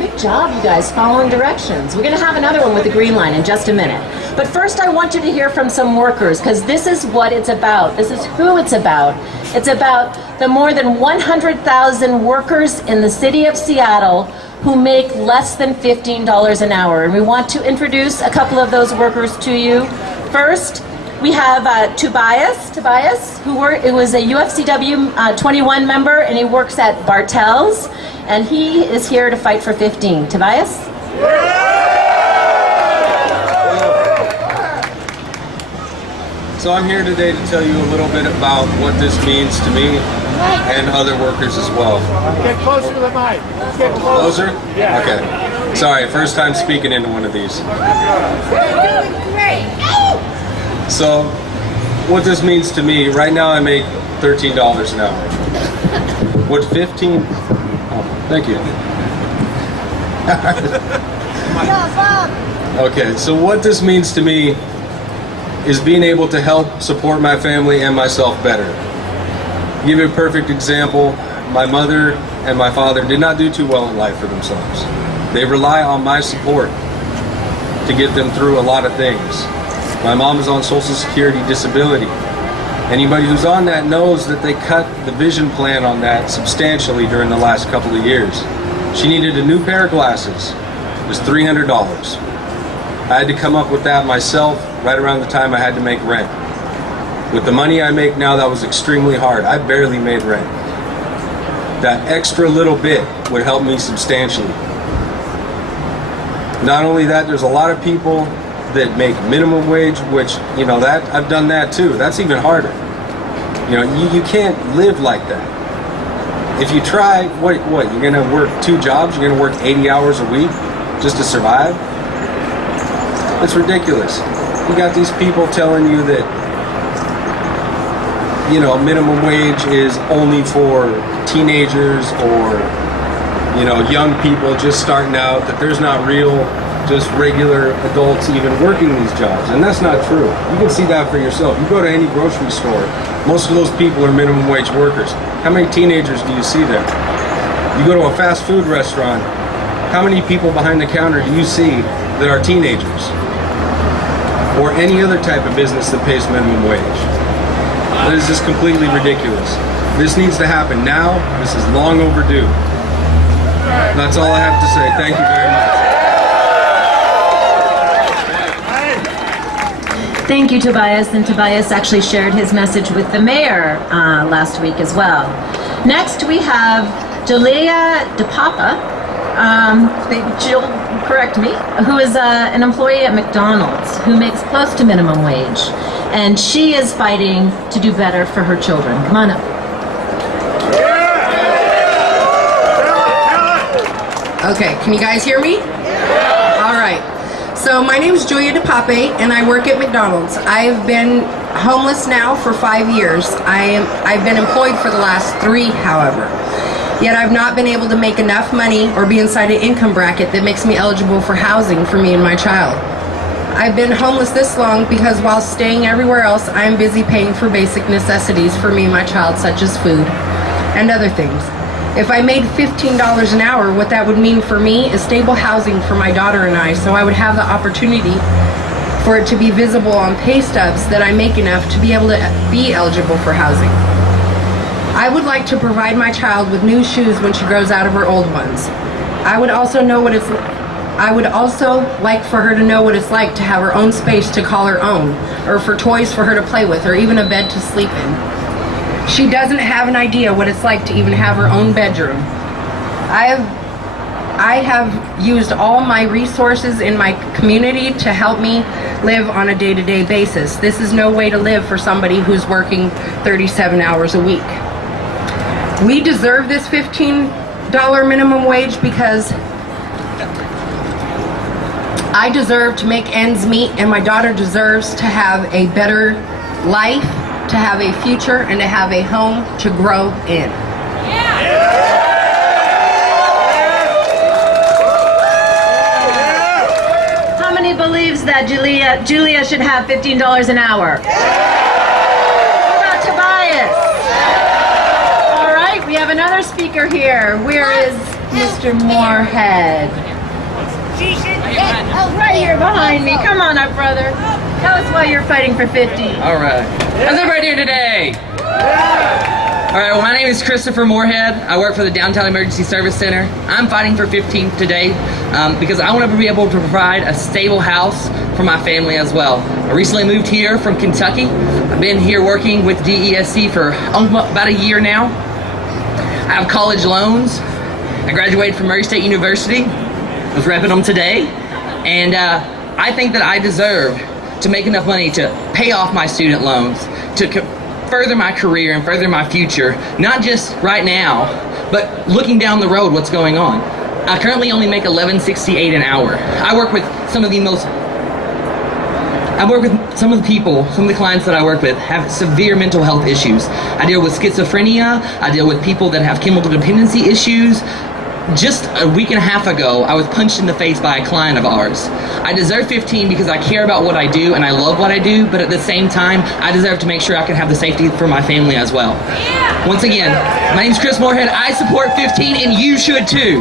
Good job, you guys, following directions. We're going to have another one with the green line in just a minute. But first I want you to hear from some workers, because this is what it's about. This is who it's about. It's about the more than 100,000 workers in the city of Seattle who make less than $15 an hour. And we want to introduce a couple of those workers to you. First, we have Tobias, who was a UFCW 21 member, and he works at Bartell's, and he is here to fight for 15. Tobias? So I'm here today to tell you a little bit about what this means to me and other workers as well. Get closer to the mic. Get Closer? Yeah. Okay. Sorry, first time speaking into one of these. So, what this means to me, right now I make $13 an hour. What 15? Oh, thank you. Okay, so what this means to me is being able to help support my family and myself better. To give you a perfect example, my mother and my father did not do too well in life for themselves. They rely on my support to get them through a lot of things. My mom is on Social Security disability. Anybody who's on that knows that they cut the vision plan on that substantially during the last couple of years. She needed a new pair of glasses. It was $300. I had to come up with that myself right around the time I had to make rent. With the money I make now, that was extremely hard. I barely made rent. That extra little bit would help me substantially. Not only that, there's a lot of people that make minimum wage, which, you know, that I've done that too. That's even harder. You know, you can't live like that. If you try, what you're gonna work 2 jobs, you're gonna work 80 hours a week just to survive? It's ridiculous. You got these people telling you that, you know, minimum wage is only for teenagers or, you know, young people just starting out, that there's not real, just regular adults even working these jobs. And that's not true. You can see that for yourself. You go to any grocery store, most of those people are minimum wage workers. How many teenagers do you see there? You go to a fast food restaurant, how many people behind the counter do you see that are teenagers? Or any other type of business that pays minimum wage. That is just completely ridiculous. This needs to happen now. This is long overdue. That's all I have to say. Thank you very much. Thank you, Tobias. And Tobias actually shared his message with the mayor last week as well. Next, we have Julia DePapa. Jill, correct me, who is an employee at McDonald's who makes close to minimum wage, and she is fighting to do better for her children. Come on up. Okay, can you guys hear me? All right. So my name is Julia DePape, and I work at McDonald's. I've been homeless now for 5 years. I've been employed for the last 3, however. Yet I've not been able to make enough money or be inside an income bracket that makes me eligible for housing for me and my child. I've been homeless this long because while staying everywhere else, I am busy paying for basic necessities for me and my child, such as food and other things. If I made $15 an hour, what that would mean for me is stable housing for my daughter and I, so I would have the opportunity for it to be visible on pay stubs that I make enough to be able to be eligible for housing. I would like to provide my child with new shoes when she grows out of her old ones. I would also like for her to know what it's like to have her own space to call her own, or for toys for her to play with, or even a bed to sleep in. She doesn't have an idea what it's like to even have her own bedroom. I have used all my resources in my community to help me live on a day-to-day basis. This is no way to live for somebody who's working 37 hours a week. We deserve this $15 minimum wage because I deserve to make ends meet, and my daughter deserves to have a better life, to have a future, and to have a home to grow in. How many believes that Julia should have $15 an hour? What about Tobias? All right, we have another speaker here. Where is Mr. Moorhead? Oh, right here behind me. Come on up, brother. Tell us why you're fighting for 15. All right. How's everybody doing today? All right, well, my name is Christopher Moorhead. I work for the Downtown Emergency Service Center. I'm fighting for 15 today because I want to be able to provide a stable house for my family as well. I recently moved here from Kentucky. I've been here working with DESC for about a year now. I have college loans. I graduated from Murray State University. I was repping them today. And I think that I deserve to make enough money to pay off my student loans, to further my career and further my future, not just right now, but looking down the road, what's going on. I currently only make $11.68 an hour. I work with some of the people, some of the clients that I work with have severe mental health issues. I deal with schizophrenia, I deal with people that have chemical dependency issues. Just a week and a half ago, I was punched in the face by a client of ours. I deserve 15 because I care about what I do and I love what I do, but at the same time, I deserve to make sure I can have the safety for my family as well. Once again, my name is Chris Moorhead. I support 15 and you should too.